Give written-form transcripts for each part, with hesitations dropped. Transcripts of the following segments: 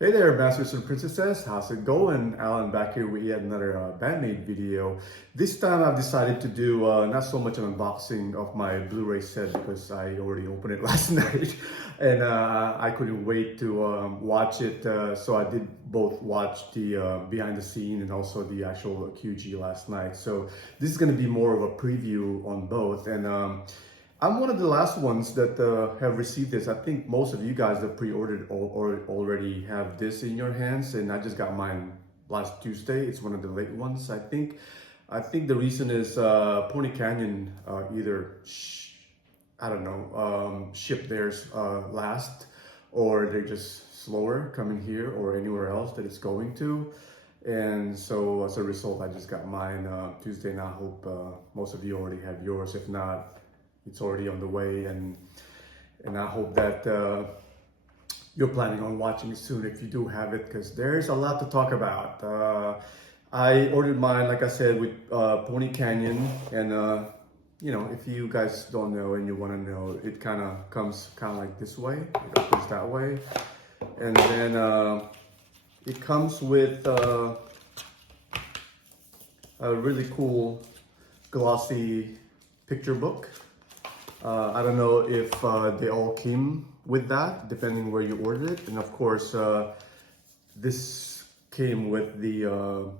Hey there, Masters and Princesses. How's it going? Alan back here with yet another BAND-MAID video. This time I've decided to do not so much an unboxing of my Blu-ray set because I already opened it last night and I couldn't wait to watch it. So I did both watch the behind the scene and also the actual QG last night. So this is going to be more of a preview on both. And I'm one of the last ones that have received this. I think most of you guys that pre-ordered or already have this in your hands, and I just got mine last Tuesday. It's one of the late ones, I think. I think the reason is Pony Canyon I don't know, shipped theirs last, or they're just slower coming here or anywhere else that it's going to. And so as a result, I just got mine Tuesday, and I hope most of you already have yours. If not, it's already on the way, and I hope that you're planning on watching it soon if you do have it, because there's a lot to talk about. I ordered mine, like I said, with Pony Canyon, and you know, if you guys don't know and you want to know, it kind of comes like this way. It opens that way, and then it comes with a really cool glossy picture book. I don't know if they all came with that, depending where you ordered it. And of course, this came with the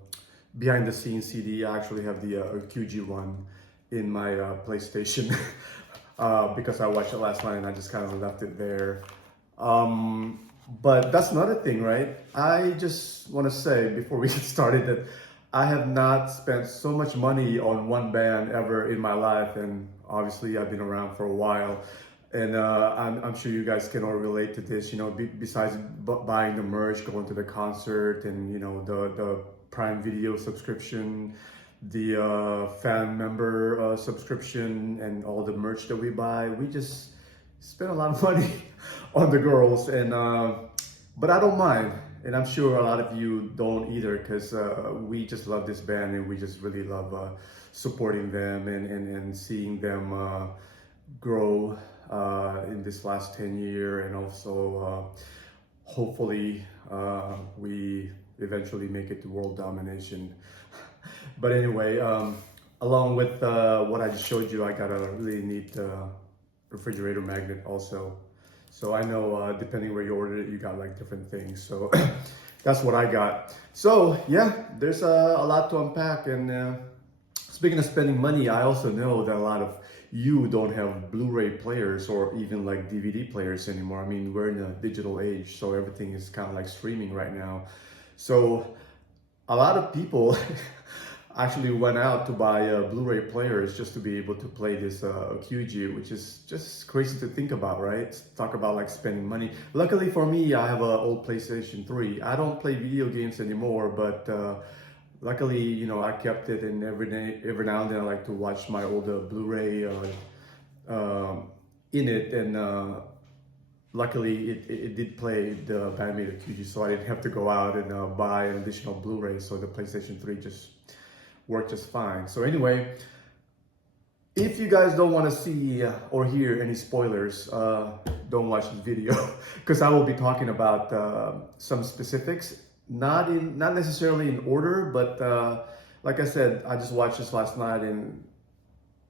behind the scenes CD. I actually have the QG one in my PlayStation because I watched it last night and I just kind of left it there. But that's another thing, right? I just want to say before we get started that I have not spent so much money on one band ever in my life, and obviously I've been around for a while, and I'm sure you guys can all relate to this. You know, besides buying the merch, going to the concert, and you know the Prime Video subscription, the fan member subscription, and all the merch that we buy, we just spend a lot of money on the girls, and but I don't mind. And I'm sure a lot of you don't either, because we just love this band and we just really love supporting them and seeing them grow in this last 10 years, and also hopefully we eventually make it to world domination. But anyway, along with what I just showed you, I got a really neat refrigerator magnet also. So I know depending where you ordered it, you got like different things. So that's what I got. So yeah, there's a lot to unpack. And speaking of spending money, I also know that a lot of you don't have Blu-ray players or even like DVD players anymore. I mean, we're in a digital age, so everything is kind of like streaming right now. So a lot of people actually went out to buy Blu-ray players just to be able to play this QG, which is just crazy to think about, right? Talk about like spending money. Luckily for me, I have an old PlayStation 3. I don't play video games anymore, but luckily, you know, I kept it, and every now and then I like to watch my older Blu-ray in it, and luckily it did play the BAND-MAID QG, so I didn't have to go out and buy an additional Blu-ray, so the PlayStation 3 just worked just fine. So anyway, if you guys don't want to see or hear any spoilers, don't watch this video because I will be talking about some specifics, not necessarily in order, but like I said, I just watched this last night and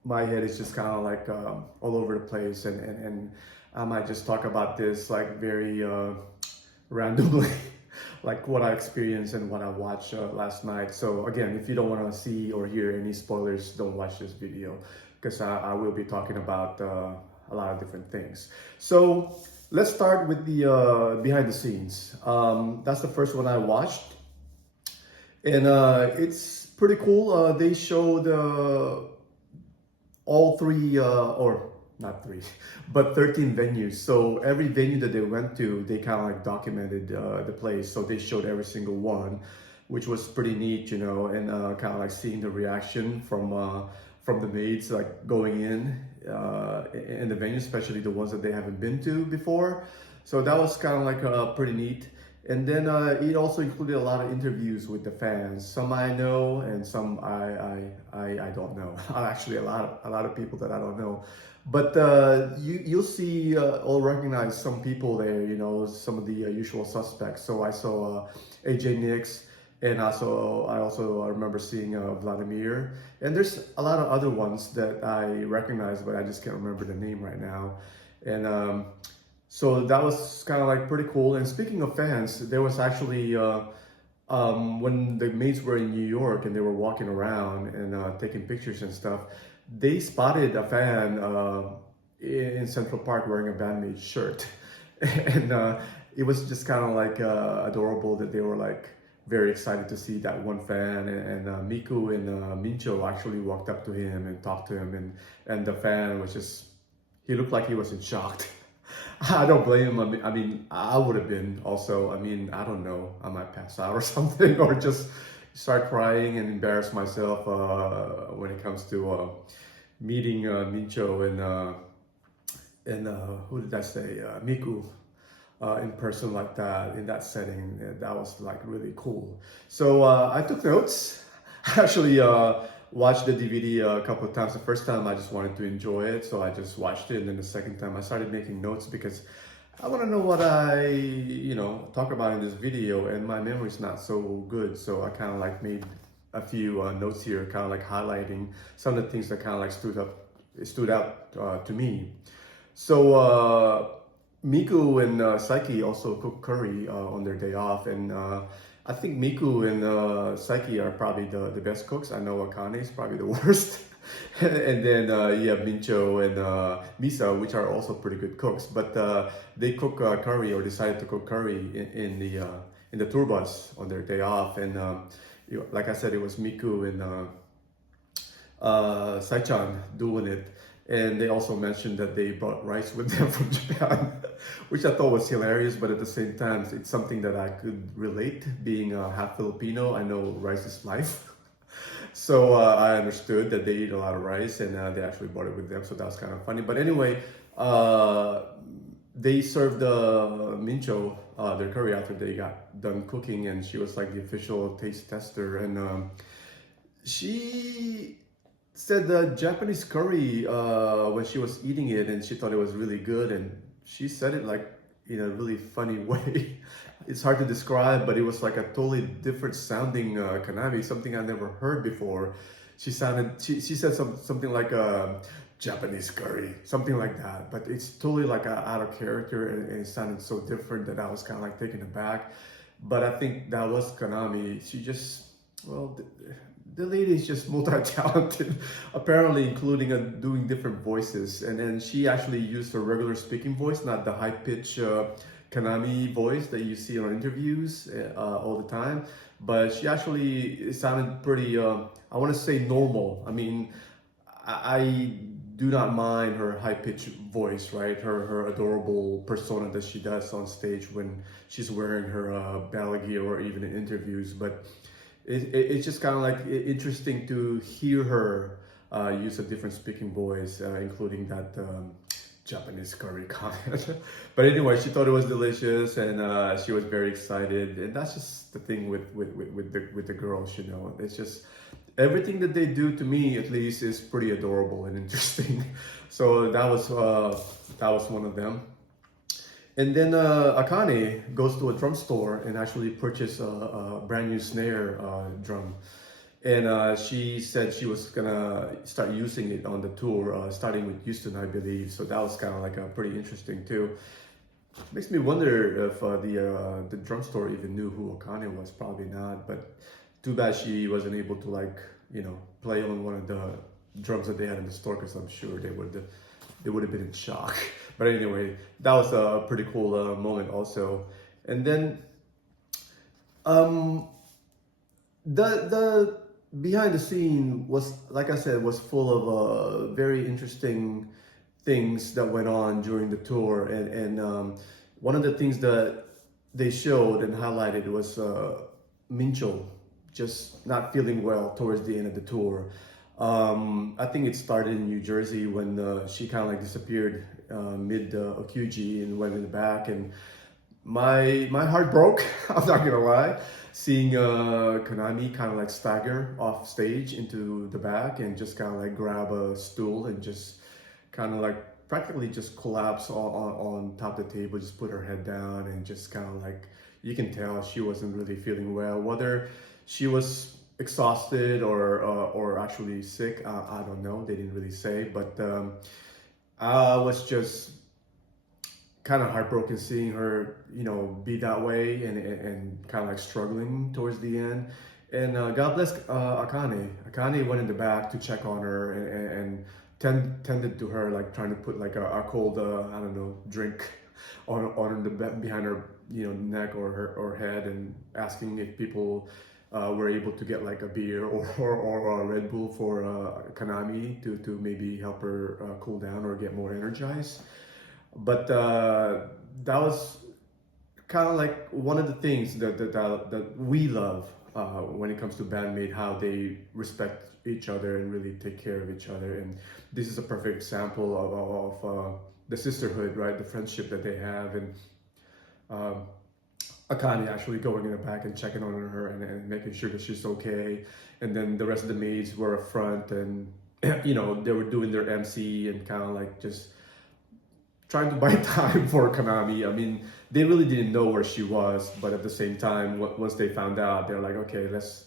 my head is just kind of like all over the place, and I might just talk about this like very randomly. Like what I experienced and what I watched last night. So again, if you don't want to see or hear any spoilers, don't watch this video, because I will be talking about a lot of different things. So let's start with the behind the scenes. That's the first one I watched, and it's pretty cool. They showed all three or not three, but 13 venues. So every venue that they went to, they kind of like documented the place. So they showed every single one, which was pretty neat, you know, and kind of like seeing the reaction from the maids like going in the venue, especially the ones that they haven't been to before. So that was kind of like pretty neat. And then it also included a lot of interviews with the fans. Some I know, and some I don't know. Actually, a lot of people that I don't know. But you'll see or recognize some people there, you know, some of the usual suspects. So I saw AJ Nix, and I also remember seeing Vladimir, and there's a lot of other ones that I recognize, but I just can't remember the name right now. And so that was kind of like pretty cool. And speaking of fans, there was actually when the maids were in New York and they were walking around and taking pictures and stuff, they spotted a fan in Central Park wearing a BAND-MAID shirt. And it was just kind of like adorable that they were like very excited to see that one fan. And Miku and Mincho actually walked up to him and talked to him, and the fan was just, he looked like he was in shock. I don't blame him. I mean, I would have been also. I mean, I don't know. I might pass out or something, or just start crying and embarrass myself when it comes to meeting Mincho and who did I say? Miku in person like that, in that setting. That was like really cool. So I took notes. I actually watched the DVD a couple of times. The first time I just wanted to enjoy it, so I just watched it. And then the second time I started making notes because I want to know what I, you know, talk about in this video, and my memory's not so good. So I kind of like made a few notes here, kind of like highlighting some of the things that kind of like stood out to me. So Miku and Saiki also cook curry on their day off, and I think Miku and Saiki are probably the best cooks. I know Akane is probably the worst. And then you have Mincho and Misa, which are also pretty good cooks. But they cook curry, or decided to cook curry in the tour bus on their day off. And like I said, it was Miku and Saichan doing it. And they also mentioned that they brought rice with them from Japan, which I thought was hilarious, but at the same time, it's something that I could relate. Being half Filipino, I know rice is life. So I understood that they eat a lot of rice, and they actually brought it with them, so that was kind of funny. But anyway, they served Mincho their curry after they got done cooking, and she was like the official taste tester, and she said the Japanese curry when she was eating it, and she thought it was really good, and she said it like in a really funny way. It's hard to describe, but it was like a totally different sounding kanami, something I never heard before. She said something like Japanese curry, something like that, but it's totally like out of character, and it sounded so different that I was kind of like taken aback. But I think that was kanami. She just, well, the lady is just multi-talented, apparently, including doing different voices. And then she actually used her regular speaking voice, not the high-pitched kanami voice that you see on interviews all the time. But she actually sounded pretty, I want to say normal. I mean, I do not mind her high-pitched voice, right? Her adorable persona that she does on stage when she's wearing her ballet gear or even in interviews. But it's just kind of like interesting to hear her use a different speaking voice, including that Japanese curry comment. But anyway, she thought it was delicious, and she was very excited. And that's just the thing with the girls, you know. It's just everything that they do, to me at least, is pretty adorable and interesting. So that was one of them. And then Akane goes to a drum store and actually purchased a brand new snare drum. And she said she was gonna start using it on the tour, starting with Houston, I believe. So that was kind of like pretty interesting too. Makes me wonder if the drum store even knew who Akane was. Probably not, but too bad she wasn't able to, like, you know, play on one of the drums that they had in the store, because I'm sure they would have been in shock. But anyway, that was a pretty cool moment also. And then the behind the scene was, like I said, was full of very interesting things that went on during the tour. And one of the things that they showed and highlighted was Mincho just not feeling well towards the end of the tour. I think it started in New Jersey when she kind of like disappeared mid Okuji and went in the back, and my heart broke. I'm not gonna lie, seeing Konami kind of like stagger off stage into the back and just kind of like grab a stool and just kind of like practically just collapsed on top of the table, just put her head down, and just kind of like, you can tell she wasn't really feeling well. Whether she was exhausted or actually sick, I don't know. They didn't really say, but I was just kind of heartbroken seeing her, be that way and kind of like struggling towards the end. And God bless Akane. Akane went in the back to check on her and tended to her, like trying to put like a cold, I don't know, drink on the behind her, neck or her head, and asking if people were able to get like a beer or a Red Bull for Kanami to maybe help her cool down or get more energized. But that was kind of like one of the things that we love when it comes to BAND-MAID, how they respect each other and really take care of each other. And this is a perfect example of the sisterhood, right? The friendship that they have. And Akane actually going in the back and checking on her and making sure that she's okay. And then the rest of the maids were up front, and they were doing their MC and kind of like just trying to buy time for Kanami. I mean, they really didn't know where she was, but at the same time, once they found out, they're like, okay, let's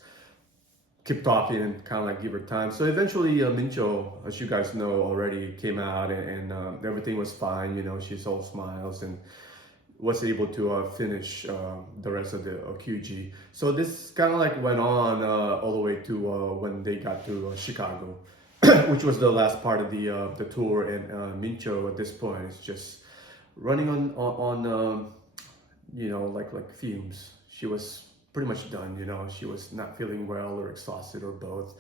keep talking and kind of like give her time. So eventually, Mincho, as you guys know already, came out and everything was fine. She's all smiles and was able to finish the rest of the QG. So this kind of like went on all the way to when they got to Chicago. Which was the last part of the tour, and Mincho at this point is just running on like fumes. She was pretty much done. She was not feeling well or exhausted or both.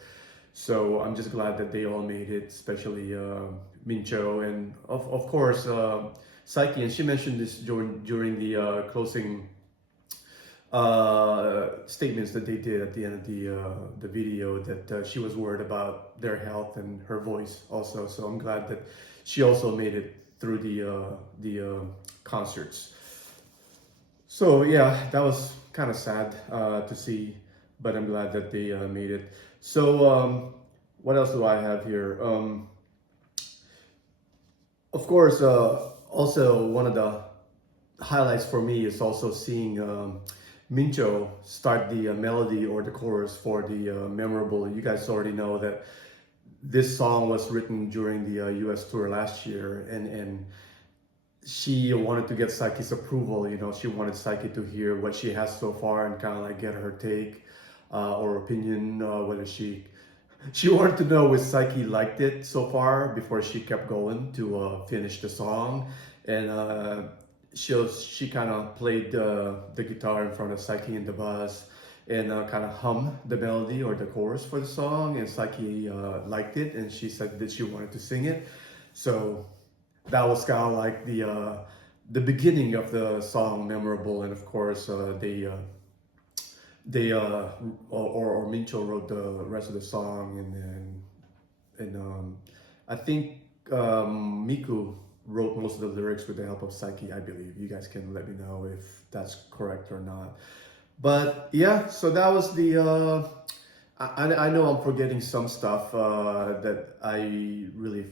So I'm just glad that they all made it, especially Mincho and of course Saiki. And she mentioned this during the closing statements that they did at the end of the video, that she was worried about their health and her voice also. So I'm glad that she also made it through the concerts. So yeah, that was kind of sad to see, but I'm glad that they made it. So what else do I have here? Of course, also one of the highlights for me is also seeing Mincho start the melody or the chorus for the Memorable. You guys already know that this song was written during the US tour last year, and she wanted to get Saiki's approval. She wanted Saiki to hear what she has so far and kind of like get her take or opinion, whether she wanted to know if Saiki liked it so far before she kept going to finish the song. And she kind of played the guitar in front of Saiki in the bus and kind of hummed the melody or the chorus for the song, and Saiki liked it, and she said that she wanted to sing it. So that was kind of like the beginning of the song Memorable. And of course they or Mincho wrote the rest of the song, and I think Miku wrote most of the lyrics with the help of Saiki, I believe. You guys can let me know if that's correct or not. But yeah, so that was the I know I'm forgetting some stuff that I really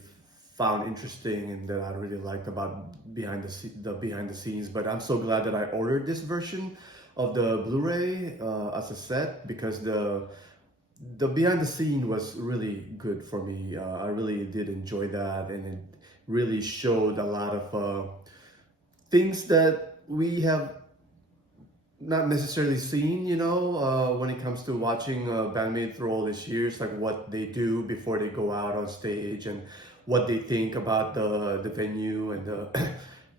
found interesting and that I really liked about behind the scenes, but I'm so glad that I ordered this version of the Blu-ray as a set, because the behind the scene was really good for me. I really did enjoy that, and it really showed a lot of things that we have not necessarily seen, when it comes to watching BAND-MAID through all these years, like what they do before they go out on stage and what they think about the venue and the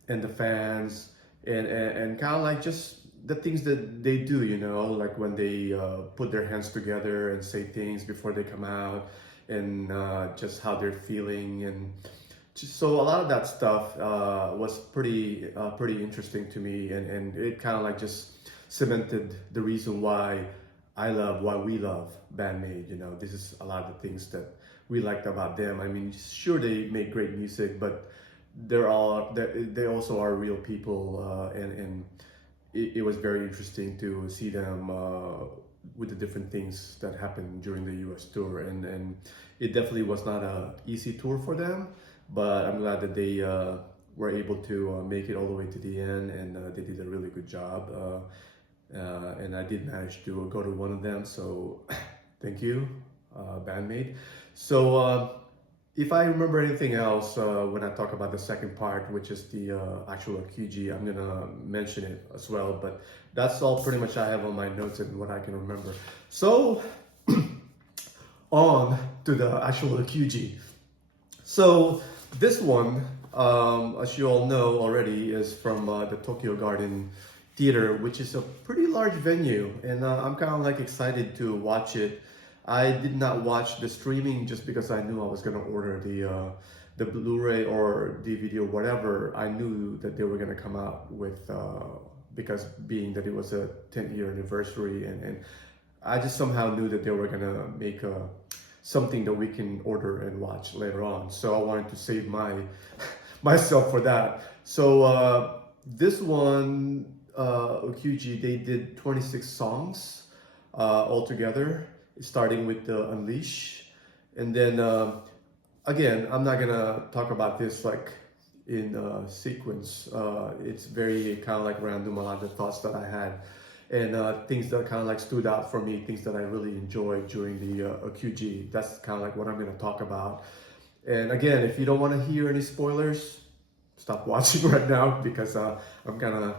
and the fans, and kind of like just the things that they do, like when they put their hands together and say things before they come out, and just how they're feeling. And so a lot of that stuff was pretty interesting to me, and it kind of like just cemented the reason why we love BAND-MAID. This is a lot of the things that we liked about them. I mean, sure, they make great music, but they also are real people, and it was very interesting to see them with the different things that happened during the US tour, and it definitely was not an easy tour for them. but I'm glad that they were able to make it all the way to the end, and they did a really good job. And I did manage to go to one of them, so thank you, BAND-MAID. So if I remember anything else when I talk about the second part, which is the actual QG, I'm gonna mention it as well, but that's all pretty much I have on my notes and what I can remember. So on to the actual QG. So this one, as you all know already, is from the Tokyo Garden Theater, which is a pretty large venue, and I'm kind of like excited to watch it. I did not watch the streaming just because I knew I was gonna order the Blu-ray or DVD or whatever. I knew that they were gonna come out with because being that it was a 10th-year anniversary, and I just somehow knew that they were gonna make something that we can order and watch later on. So I wanted to save myself for that. So this one, QG, they did 26 songs altogether, starting with Unleash. And then again, I'm not gonna talk about this like in sequence. It's very kind of like random, a lot of thoughts that I had, and things that kind of like stood out for me, things that I really enjoyed during the QG. That's kind of like what I'm gonna talk about. And again, if you don't want to hear any spoilers, stop watching right now, because I'm gonna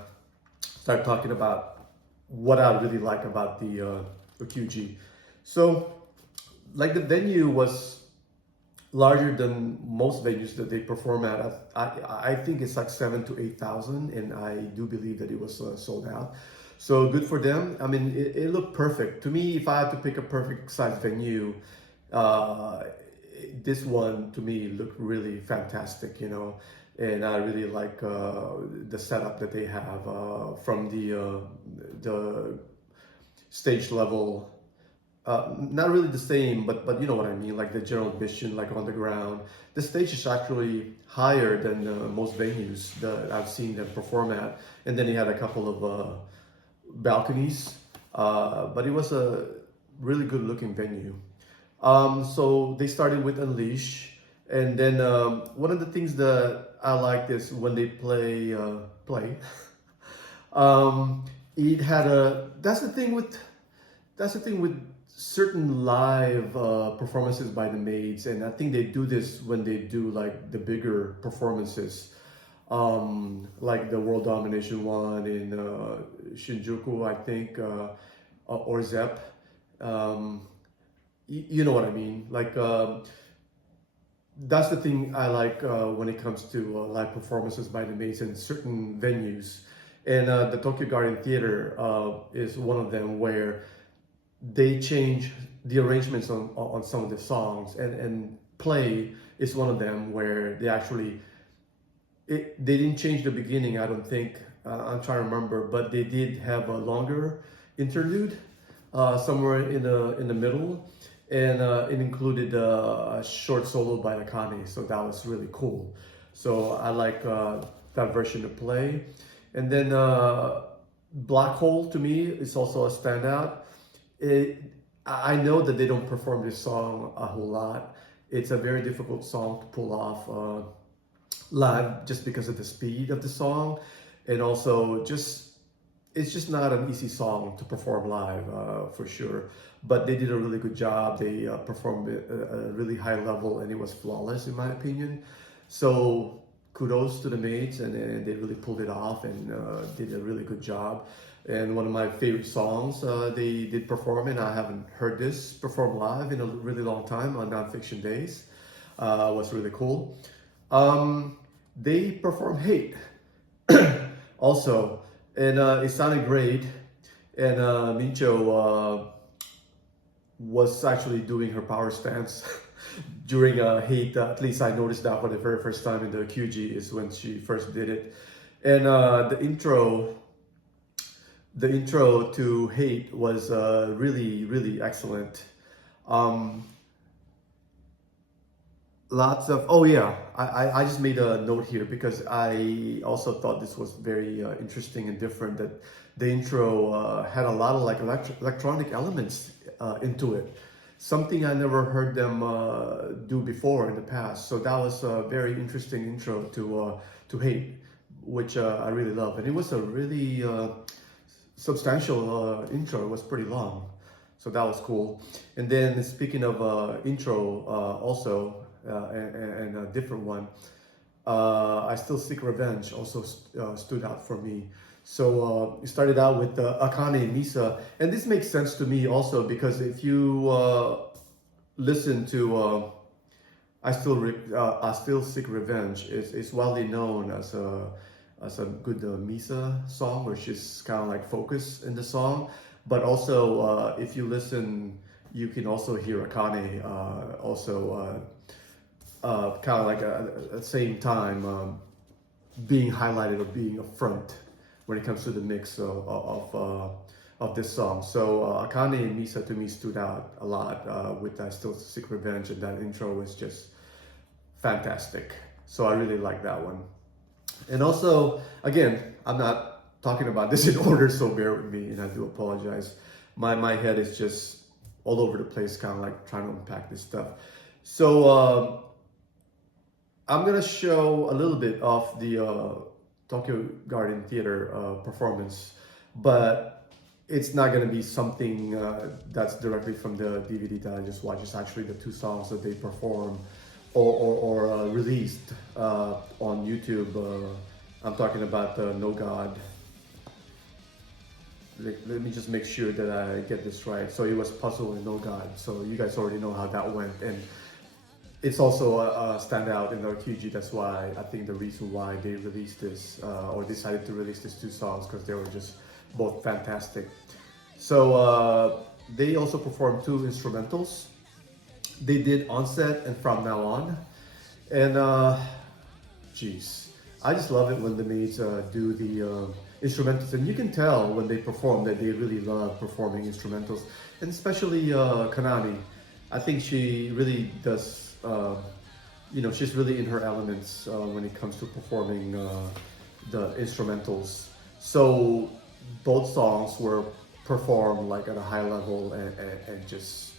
start talking about what I really like about the QG. So, like, the venue was larger than most venues that they perform at. I think it's like 7,000 to 8,000, and I do believe that it was sold out. So good for them. I mean, it looked perfect to me. If I had to pick a perfect size venue, this one to me looked really fantastic, you know. And I really like the setup that they have from the stage level. Not really the same, but you know what I mean, like the general admission, like on the ground. The stage is actually higher than most venues that I've seen them perform at. And then he had a couple of balconies, but it was a really good looking venue. So they started with Unleash, and then one of the things that I liked is when they play. It had a. That's the thing with certain live performances by the Maids, and I think they do this when they do like the bigger performances, like the World Domination one in Shinjuku, I think, or Zepp. You know what I mean? Like, that's the thing I like when it comes to live performances by the Maids in certain venues. And the Tokyo Garden Theater is one of them, where they change the arrangements on some of the songs, and Play is one of them where they actually, they didn't change the beginning, I don't think. I'm trying to remember, but they did have a longer interlude somewhere in the middle, and it included a short solo by Akane, so that was really cool. So I like that version of Play. And then Black Hole, to me, is also a standout. I know that they don't perform this song a whole lot. It's a very difficult song to pull off live, just because of the speed of the song, and also it's just not an easy song to perform live for sure. But they did a really good job. They performed it at a really high level, and it was flawless in my opinion. So kudos to the Maids, and they really pulled it off and did a really good job. And one of my favorite songs they did perform, and I haven't heard this performed live in a really long time, on Nonfiction Days. Was really cool. They performed Hate also, and it sounded great. And Mincho was actually doing her power stance during Hate. At least I noticed that for the very first time in the QG is when she first did it. And the intro to Hate was really, really excellent. Lots of, oh yeah, I just made a note here because I also thought this was very interesting and different, that the intro had a lot of like electronic elements into it. something I never heard them do before in the past. So that was a very interesting intro to Hate, which I really love. And it was a really substantial intro. It was pretty long, so that was cool. And then speaking of intro, also and a different one, I Still Seek Revenge also stood out for me. So it started out with Akane and Misa, and this makes sense to me also because if you listen to I Still Seek Revenge, it's widely known as a good Misa song, where she's kind of like focused in the song. But also, if you listen, you can also hear Akane also kind of like at the same time being highlighted or being a front when it comes to the mix of this song. So Akane and Misa to me stood out a lot with I Still Seek Revenge, and that intro was just fantastic. So I really like that one. And also, again, I'm not talking about this in order, so bear with me, and I do apologize. My head is just all over the place, kind of like trying to unpack this stuff. So I'm gonna show a little bit of the Tokyo Garden Theater performance, but it's not gonna be something that's directly from the DVD that I just watched. It's actually the 2 songs that they perform or released on YouTube. I'm talking about No God. Let me just make sure that I get this right. So it was Puzzle and No God. So you guys already know how that went, and it's also a standout in the QG. That's why I think the reason why they released this or decided to release these 2 songs, because they were just both fantastic. So they also performed 2 instrumentals. They did Onset and From Now On. And geez, I just love it when the maids do the instrumentals. And you can tell when they perform that they really love performing instrumentals. And especially Kanami. I think she really does, she's really in her elements when it comes to performing the instrumentals. So both songs were performed like at a high level and just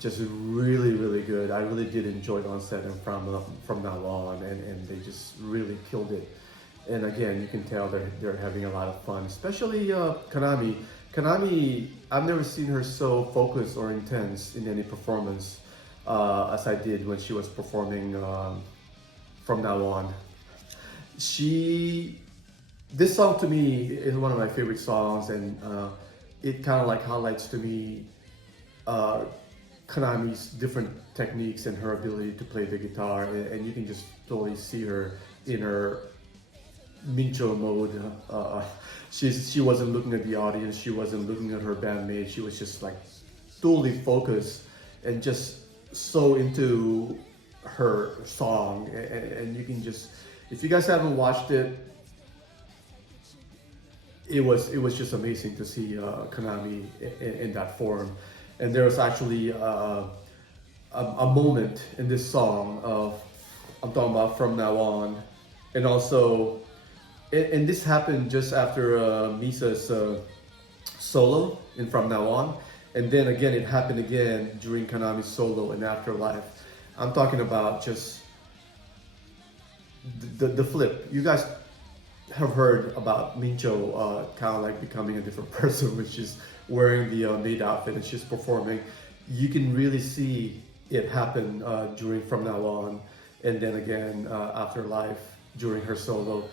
really, really good. I really did enjoy Onset and From Now On, and they just really killed it. And again, you can tell they're having a lot of fun, especially Kanami. Kanami, I've never seen her so focused or intense in any performance as I did when she was performing From Now On. This song to me is one of my favorite songs, and it kind of like highlights to me Kanami's different techniques and her ability to play the guitar, and you can just totally see her in her Mincho mode. She wasn't looking at the audience, she wasn't looking at her bandmate, she was just like totally focused and just so into her song. And you can just, if you guys haven't watched it, it was just amazing to see Kanami in that form. And there was actually a moment in this song of, I'm talking about From Now On, and also, and this happened just after Misa's solo in From Now On, and then again it happened again during Kanami's solo in Afterlife. I'm talking about just the flip. You guys have heard about Mincho kind of like becoming a different person, which is wearing the maid outfit and she's performing. You can really see it happen during From Now On, and then again Afterlife during her solo.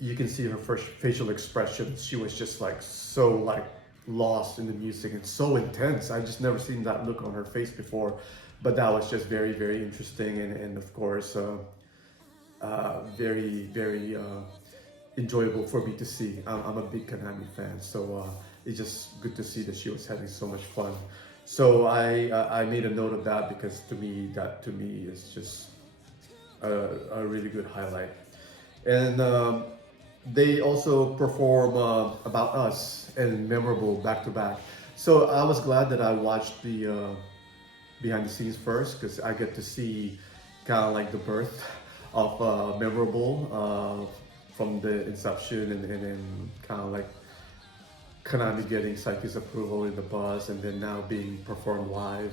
You can see her first facial expressions. She was just like so like lost in the music and so intense. I just never seen that look on her face before, but that was just very, very interesting, and of course very, very enjoyable for me to see. I'm a big Kanami fan, so it's just good to see that she was having so much fun. So I made a note of that, because to me is just a really good highlight. And they also perform About Us and Memorable back to back. So I was glad that I watched the behind the scenes first, because I get to see kind of like the birth of Memorable from the inception, and then kind of like Konami getting Psyche's approval in the bus, and then now being performed live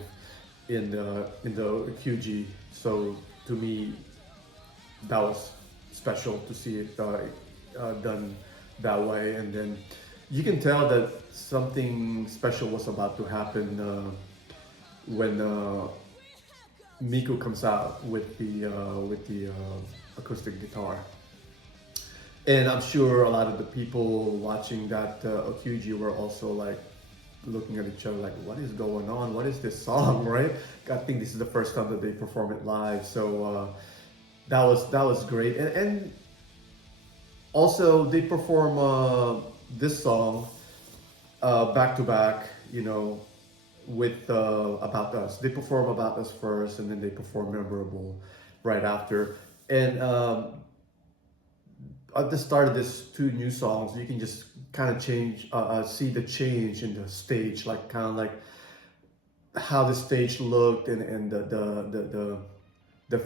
in the QG. So to me, that was special to see it done that way. And then you can tell that something special was about to happen when Miku comes out with the acoustic guitar. And I'm sure a lot of the people watching that OQG were also like looking at each other like, what is going on? What is this song, right? I think this is the first time that they perform it live. So that was great. And also they perform this song back to back, you know, with About Us. They perform About Us first, and then they perform Memorable right after. And at the start of this two new songs, you can just kind of see the change in the stage, like kind of like how the stage looked and the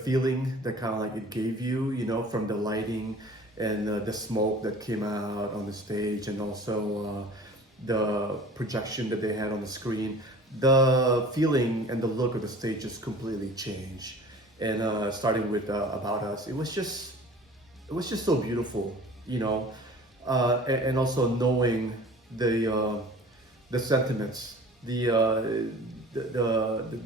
feeling that kind of like it gave you, you know, from the lighting and the smoke that came out on the stage, and also the projection that they had on the screen. The feeling and the look of the stage just completely changed. And starting with About Us, it was just so beautiful, you know, and also knowing the sentiments, the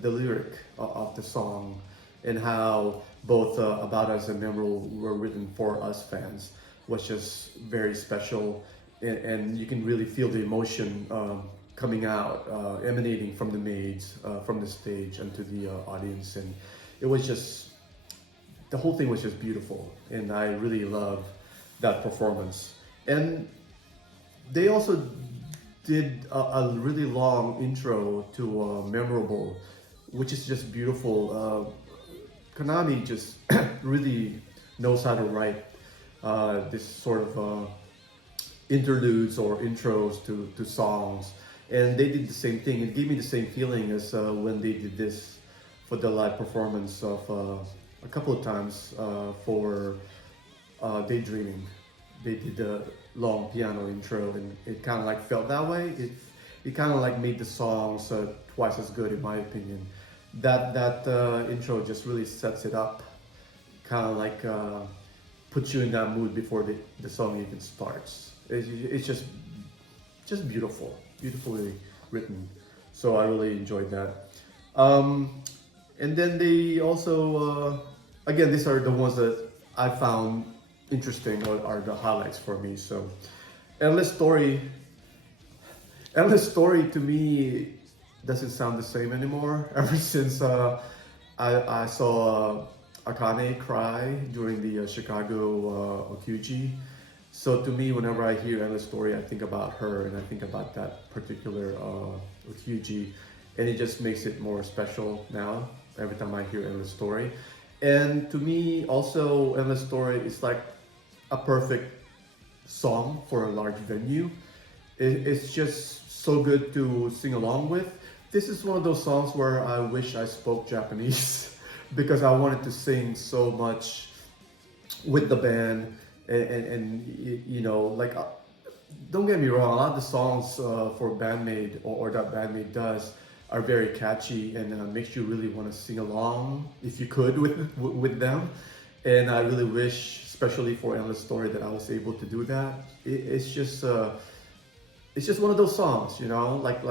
lyric of the song, and how both About Us and Memorable were written for us fans was just very special, and you can really feel the emotion coming out, emanating from the maids, from the stage onto the audience, and it was just, the whole thing was just beautiful, and I really love that performance. And they also did a really long intro to Memorable, which is just beautiful. Konami just really knows how to write this sort of interludes or intros to songs, and they did the same thing. It gave me the same feeling as when they did this for the live performance of a couple of times for Daydreaming. They did a long piano intro, and it kind of like felt that way. It kind of like made the songs twice as good, in my opinion. That intro just really sets it up, kind of like puts you in that mood before the song even starts. It's just beautifully written. So I really enjoyed that. And then they also, again, these are the ones that I found interesting, or are the highlights for me. So, Endless Story to me doesn't sound the same anymore. Ever since I saw Akane cry during the Chicago OQG. So to me, whenever I hear Endless Story, I think about her, and I think about that particular OQG, and it just makes it more special now every time I hear Endless Story. And to me, also, Endless Story is like a perfect song for a large venue. It's just so good to sing along with. This is one of those songs where I wish I spoke Japanese because I wanted to sing so much with the band, and you know, like, don't get me wrong, a lot of the songs for BAND-MAID or that BAND-MAID does are very catchy, and makes you really want to sing along if you could with them. And I really wish, especially for Endless Story, that I was able to do that. It's just one of those songs, you know, like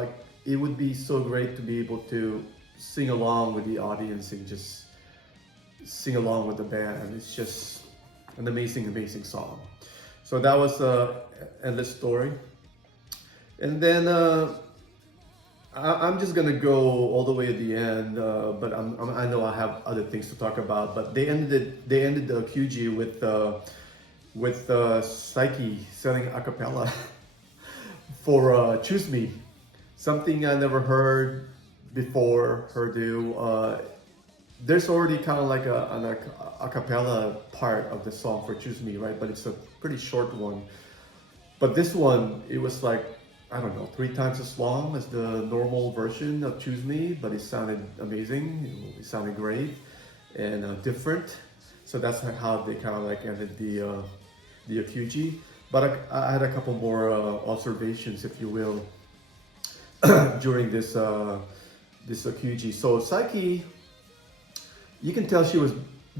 it would be so great to be able to sing along with the audience and just sing along with the band. It's just an amazing song. So that was Endless Story. And then I'm just gonna go all the way at the end, but I know I have other things to talk about. But they ended the QG with Psyche selling a cappella for Choose Me, something I never heard before her do. There's already kind of like a cappella part of the song for Choose Me, right? But it's a pretty short one. But this one, it was like, I don't know, 3 times as long as the normal version of Choose Me, but it sounded amazing. It sounded great and different. So that's how they kind of like ended the QG. But I had a couple more observations, if you will, during this QG. So Psyche, you can tell she was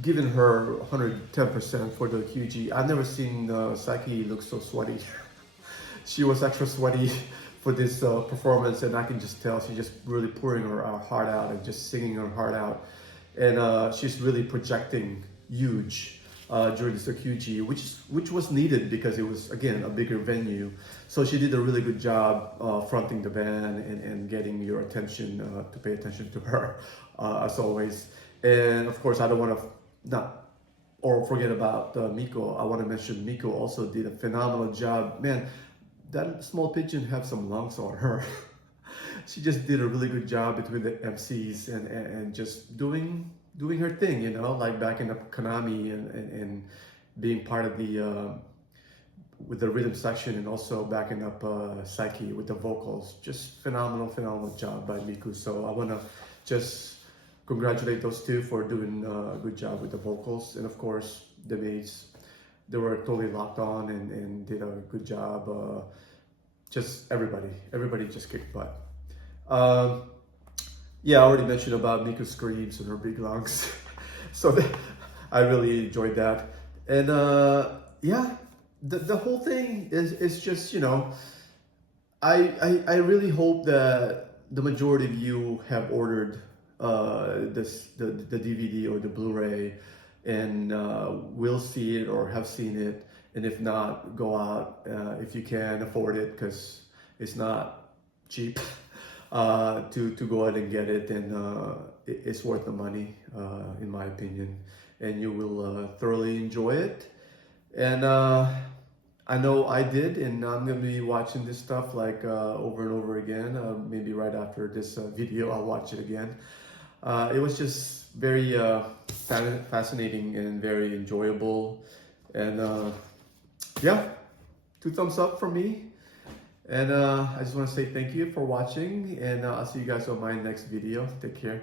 giving her 110% for the QG. I've never seen Psyche look so sweaty. She was extra sweaty for this performance, and I can just tell she's just really pouring her heart out and just singing her heart out. And she's really projecting huge during this QG, which was needed because it was, again, a bigger venue. So she did a really good job fronting the band and getting your attention to pay attention to her, as always. And of course, I don't want to not or forget about Miko. I want to mention Miko also did a phenomenal job. Man, that small pigeon had some lungs on her. She just did a really good job between the MCs and just doing her thing, you know, like backing up Konami and being part of the with the rhythm section, and also backing up Psyche with the vocals. Just phenomenal job by Miku. So I want to just congratulate those two for doing a good job with the vocals. And of course, the maids, they were totally locked on and did a good job. Just everybody just kicked butt. Yeah, I already mentioned about Miku's screams and her big lungs. So I really enjoyed that. And yeah, the whole thing is just, you know, I really hope that the majority of you have ordered the DVD or the Blu-ray and will see it or have seen it. And if not, go out if you can afford it, because it's not cheap to go ahead and get it. And it's worth the money, in my opinion. And you will thoroughly enjoy it. And I know I did, and I'm going to be watching this stuff like over and over again. Maybe right after this video, I'll watch it again. It was just very fascinating and very enjoyable. And yeah, 2 thumbs up from me. And I just want to say thank you for watching, and I'll see you guys on my next video. Take care.